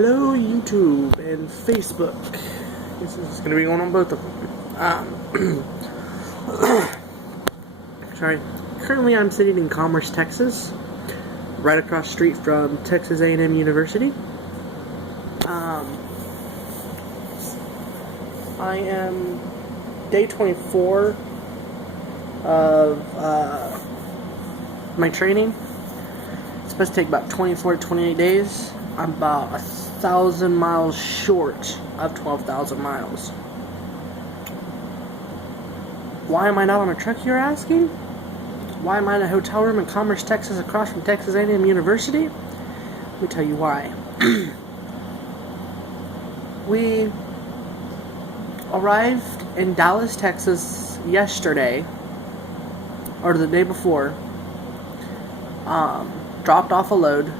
Hello YouTube and Facebook. This is going to be going on both of them. Sorry. Currently I'm sitting in Commerce, Texas, right across the street from Texas A&M University. I am day 24 of my training. It's supposed to take about 24 to 28 days. I'm about 1,000 miles short of 12,000 miles. Why am I not on a truck, you're asking? Why am I in a hotel room in Commerce, Texas, across from Texas A&M University? Let me tell you why. We arrived in Dallas, Texas yesterday, or the day before. Dropped off a load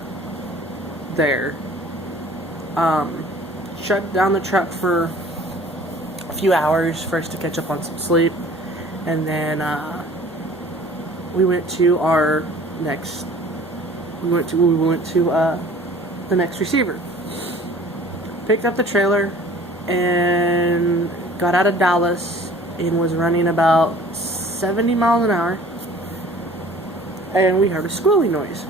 there. Shut down the truck for a few hours for us to catch up on some sleep, and then we went to our next. We went to the next receiver. Picked up the trailer and got out of Dallas and was running about 70 miles an hour, and we heard a squealing noise.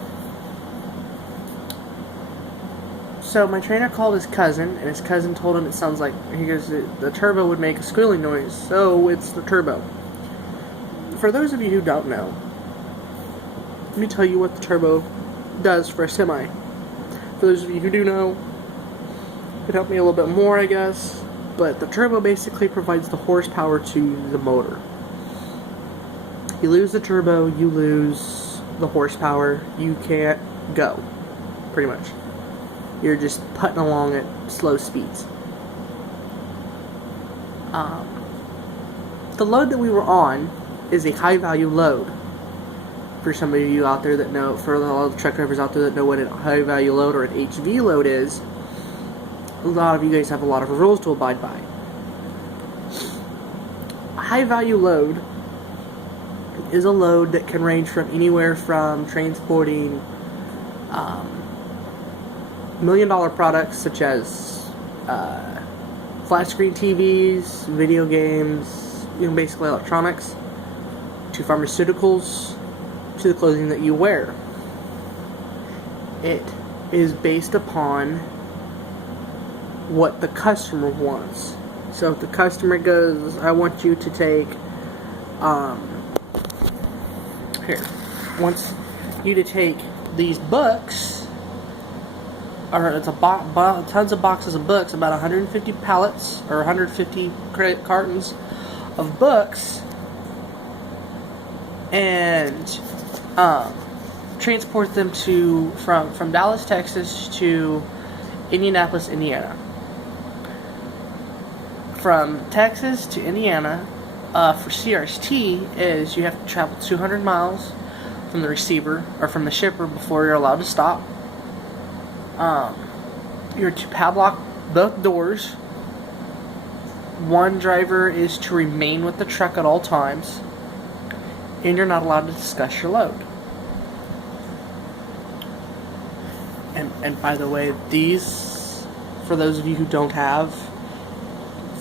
So my trainer called his cousin, and his cousin told him it sounds like, he goes, the turbo would make a squealing noise, so it's the turbo. For those of you who don't know, let me tell you what the turbo does for a semi. For those of you who do know, it could help me a little bit more, I guess. But the turbo basically provides the horsepower to the motor. You lose the turbo, you lose the horsepower, you can't go, pretty much. You're just putting along at slow speeds. The load that we were on is a high value load. For some of you out there that know, for a lot of the truck drivers out there that know what a high value load or an HV load is, a lot of you guys have a lot of rules to abide by. A high value load is a load that can range from anywhere from transporting $1 million products such as flat screen TVs, video games, basically electronics, to pharmaceuticals, to the clothing that you wear. It is based upon what the customer wants. So if the customer goes, I want you to take wants you to take these books, or it's tons of boxes of books, about 150 pallets or 150 cartons of books, and transport them from Dallas, Texas to Indianapolis, Indiana. From Texas to Indiana, for CRST, is you have to travel 200 miles from the receiver, or from the shipper, before you're allowed to stop. You're to padlock both doors. One driver is to remain with the truck at all times, and you're not allowed to discuss your load. And by the way, these, for those of you who don't have,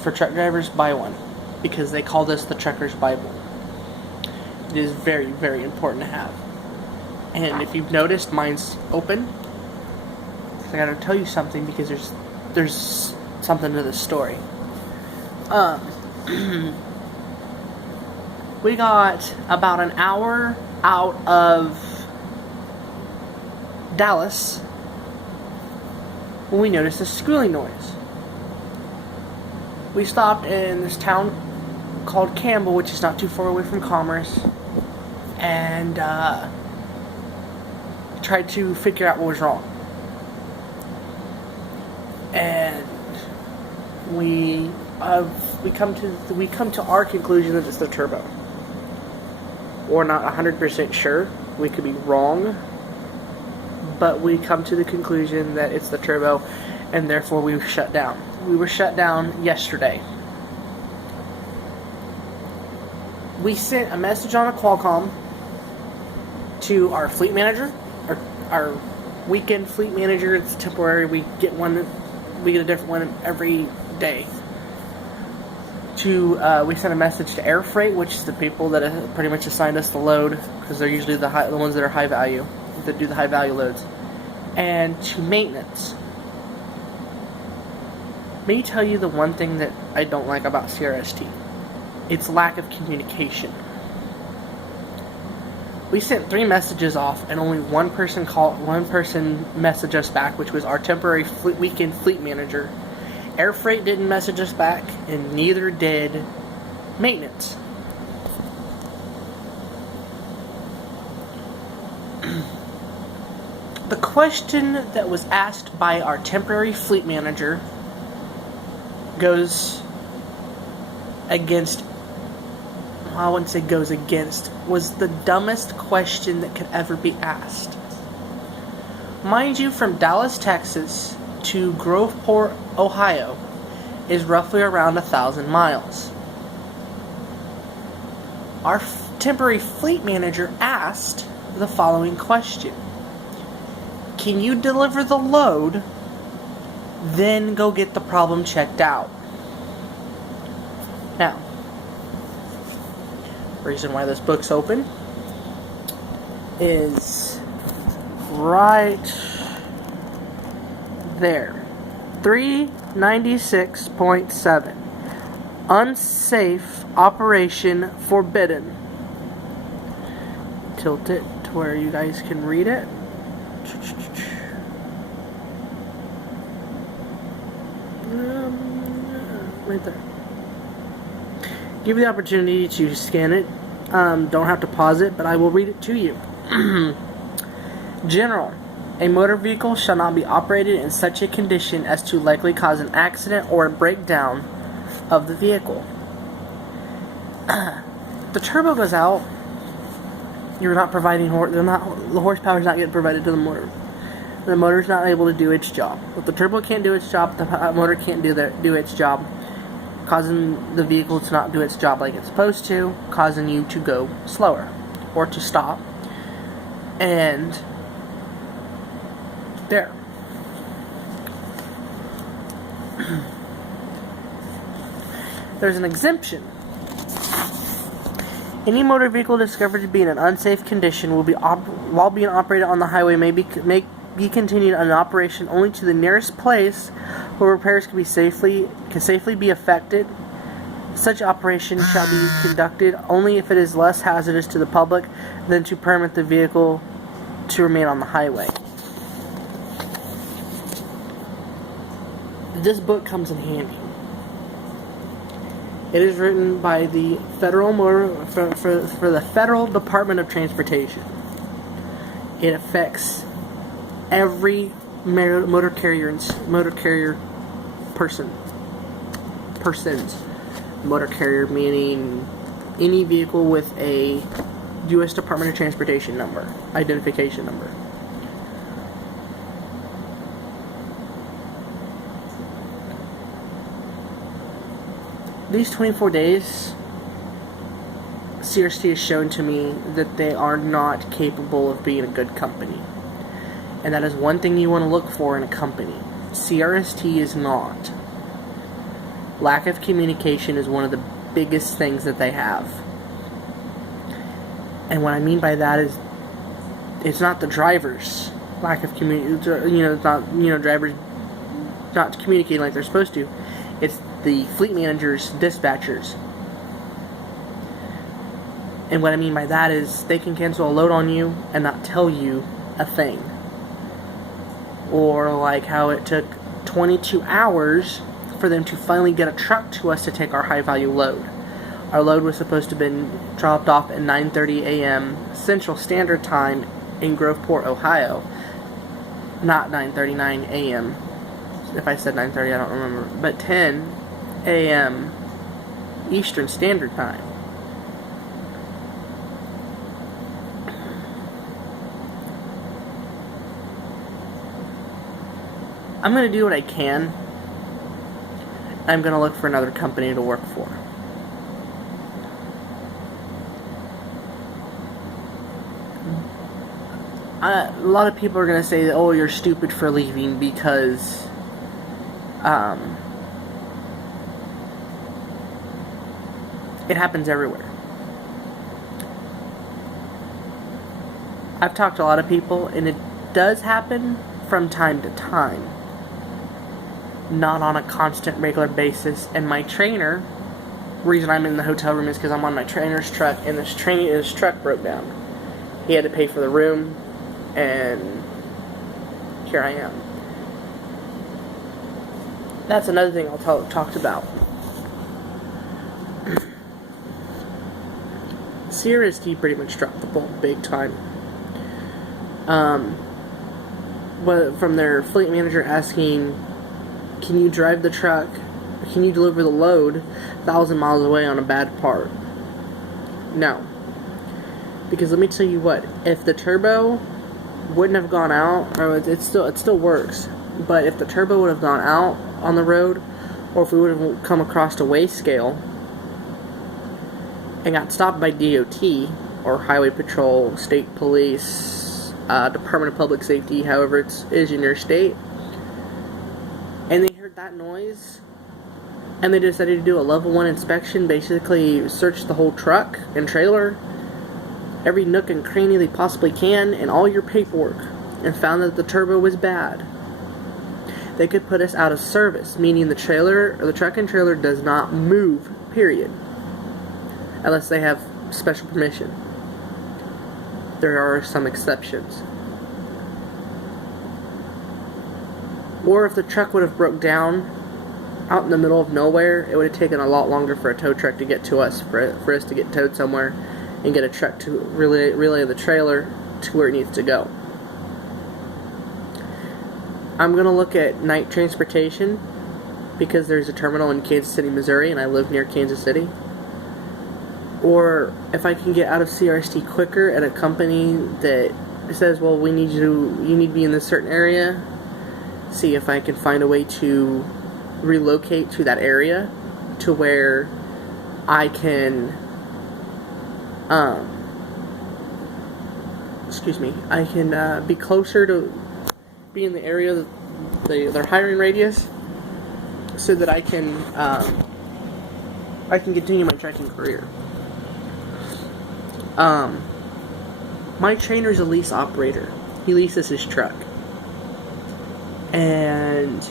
for truck drivers, buy one, because they call this the Trucker's Bible. It is very, very important to have. And if you've noticed, mine's open. I gotta tell you something, because there's something to this story. We got about an hour out of Dallas when we noticed a squealing noise. We stopped in this town called Campbell, which is not too far away from Commerce, and tried to figure out what was wrong. And we come to our conclusion that it's the turbo. We're not 100% sure. We could be wrong, but we come to the conclusion that it's the turbo, and therefore we were shut down. We were shut down yesterday. We sent a message on a Qualcomm to our fleet manager, our weekend fleet manager. It's temporary. We get a different one every day. We send a message to air freight, which is the people that have pretty much assigned us the load, because they're usually the ones that are high value, that do the high value loads, and to maintenance. Let me tell you the one thing that I don't like about CRST. It's lack of communication. We sent 3 messages off, and only one person messaged us back, which was our temporary weekend fleet manager. Air freight didn't message us back, and neither did maintenance. The question that was asked by our temporary fleet manager goes against, I wouldn't say goes against, was the dumbest question that could ever be asked. Mind you, from Dallas, Texas to Groveport, Ohio is roughly around 1,000 miles. Our temporary fleet manager asked the following question: can you deliver the load, then go get the problem checked out? Now, the reason why this book's open is right there. 396.7. Unsafe operation forbidden. Tilt it to where you guys can read it. Right there. Give you the opportunity to scan it. Don't have to pause it, but I will read it to you. General. A motor vehicle shall not be operated in such a condition as to likely cause an accident or a breakdown of the vehicle. The turbo goes out. You're not providing the horsepower is not getting provided to the motor. The motor's not able to do its job. If the turbo can't do its job, the motor can't do its job, causing the vehicle to not do its job like it's supposed to, causing you to go slower or to stop. And there. There's an exemption. Any motor vehicle discovered to be in an unsafe condition will be while being operated on the highway may be continued in operation only to the nearest place where repairs can safely be effected. Such operation shall be conducted only if it is less hazardous to the public than to permit the vehicle to remain on the highway. This book comes in handy. It is written by the Federal for the Federal Department of Transportation. It affects every motor carrier persons. Motor carrier meaning any vehicle with a U.S. Department of Transportation number, identification number. These 24 days, CRST has shown to me that they are not capable of being a good company. And that is one thing you want to look for in a company. CRST is not. Lack of communication is one of the biggest things that they have. And what I mean by that is, it's not the drivers' lack of communication. It's not drivers not communicating like they're supposed to. It's the fleet managers, dispatchers. And what I mean by that is they can cancel a load on you and not tell you a thing. Or like how it took 22 hours for them to finally get a truck to us to take our high value load. Our load was supposed to have been dropped off at 9:30 a.m. Central Standard Time in Groveport, Ohio. Not 9:39 a.m. If I said 9:30, I don't remember. But 10 a.m. Eastern Standard Time. I'm going to do what I can. I'm going to look for another company to work for. a lot of people are going to say, oh, you're stupid for leaving because it happens everywhere. I've talked to a lot of people, and it does happen from time to time. Not on a constant, regular basis. And my trainer, the reason I'm in the hotel room is because I'm on my trainer's truck, and his truck broke down. He had to pay for the room, and here I am. That's another thing I'll talk about. CRST pretty much dropped the ball big time. But from their fleet manager asking, can you drive the truck, can you deliver the load 1,000 miles away on a bad part? No. Because let me tell you what, if the turbo wouldn't have gone out, or it still works, but if the turbo would have gone out on the road, or if we would have come across a weigh scale and got stopped by DOT or Highway Patrol, State Police, Department of Public Safety, however it is in your state, and they heard that noise and they decided to do a level 1 inspection, basically search the whole truck and trailer, every nook and cranny they possibly can, and all your paperwork, and found that the turbo was bad, they could put us out of service, meaning the trailer or the truck and trailer does not move, period, unless they have special permission. There are some exceptions. Or if the truck would have broke down out in the middle of nowhere, it would have taken a lot longer for a tow truck to get to us, for us to get towed somewhere and get a truck to relay the trailer to where it needs to go. I'm going to look at night transportation because there's a terminal in Kansas City, Missouri, and I live near Kansas City. Or if I can get out of CRST quicker at a company that says, well, you need to be in this certain area, see if I can find a way to relocate to that area to where I can I can be closer to be in the area that their hiring radius, so that I can continue my trucking career. My trainer's a lease operator. He leases his truck. And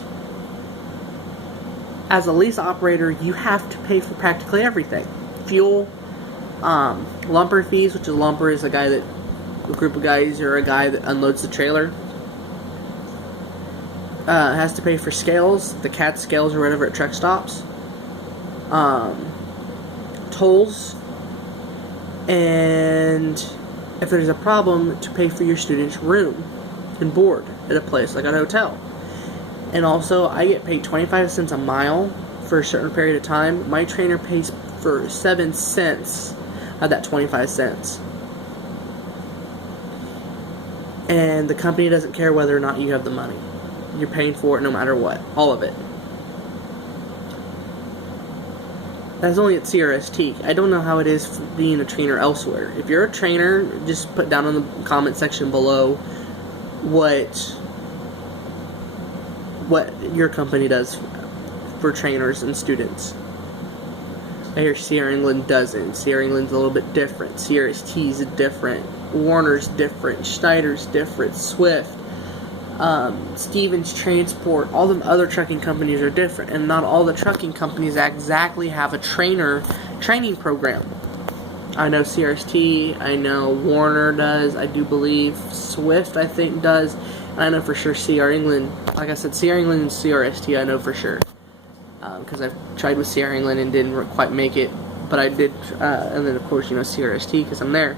as a lease operator, you have to pay for practically everything. Fuel, lumper fees, which lumper is a group of guys or a guy that unloads the trailer. Has to pay for scales, the CAT scales or whatever at truck stops. Tolls. And if there's a problem, to pay for your student's room and board at a place like a hotel. And also, I get paid 25 cents a mile for a certain period of time. My trainer pays for 7 cents of that 25 cents. And the company doesn't care whether or not you have the money. You're paying for it no matter what. All of it. That's only at CRST. I don't know how it is being a trainer elsewhere. If you're a trainer, just put down in the comment section below what your company does for trainers and students. I hear Sierra England doesn't. Sierra England's a little bit different. CRST's different. Warner's different. Schneider's different. Swift. Stevens Transport, all the other trucking companies are different, and not all the trucking companies exactly have a training program. I know CRST, I know Warner does, I do believe Swift I think does, and I know for sure Sierra England, like I said, Sierra England and CRST I know for sure, because I've tried with Sierra England and didn't quite make it, but I did, and then of course CRST because I'm there.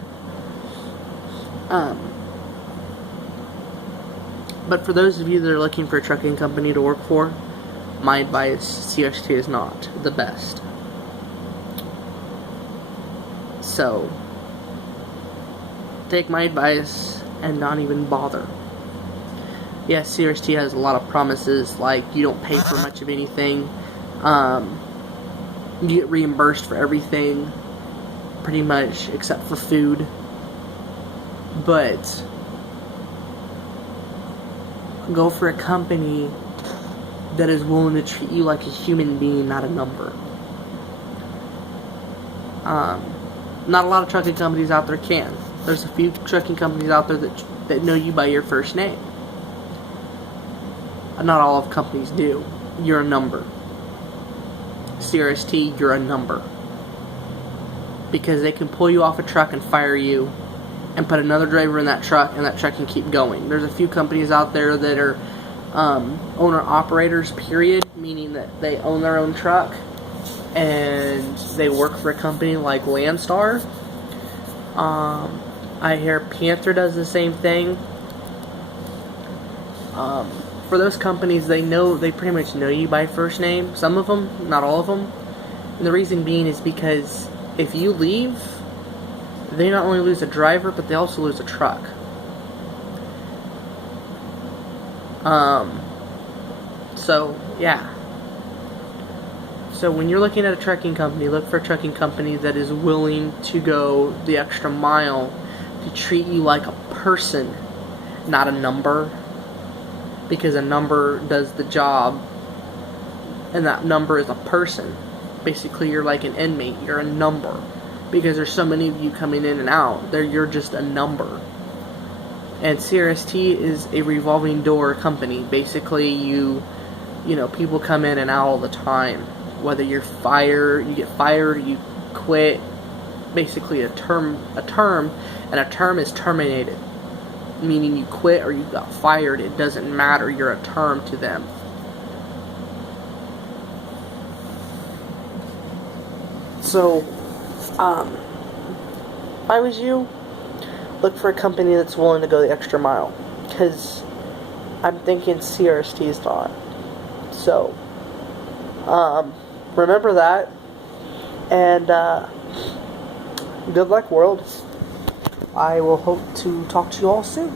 But for those of you that are looking for a trucking company to work for, my advice, CRST is not the best. So, take my advice and not even bother. Yes, CRST has a lot of promises, like you don't pay for much of anything, you get reimbursed for everything, pretty much, except for food, but Go for a company that is willing to treat you like a human being, not a number. Not a lot of trucking companies out there can. There's a few trucking companies out there that know you by your first name. Not all of companies do. You're a number. CRST, you're a number. Because they can pull you off a truck and fire you and put another driver in that truck, and that truck can keep going. There's a few companies out there that are owner-operators, period, meaning that they own their own truck, and they work for a company like Landstar. I hear Panther does the same thing. For those companies, they pretty much know you by first name. Some of them, not all of them. And the reason being is because if you leave, they not only lose a driver, but they also lose a truck. So, yeah. So when you're looking at a trucking company, look for a trucking company that is willing to go the extra mile to treat you like a person, not a number. Because a number does the job, and that number is a person. Basically, you're like an inmate. You're a number. Because there's so many of you coming in and out. You're just a number. And CRST is a revolving door company. Basically, you know, people come in and out all the time. Whether you get fired, you quit. Basically, a term is terminated. Meaning you quit or you got fired. It doesn't matter. You're a term to them. So, if I was you, look for a company that's willing to go the extra mile. Because I'm thinking CRST is not. So, remember that. And, good luck, world. I will hope to talk to you all soon.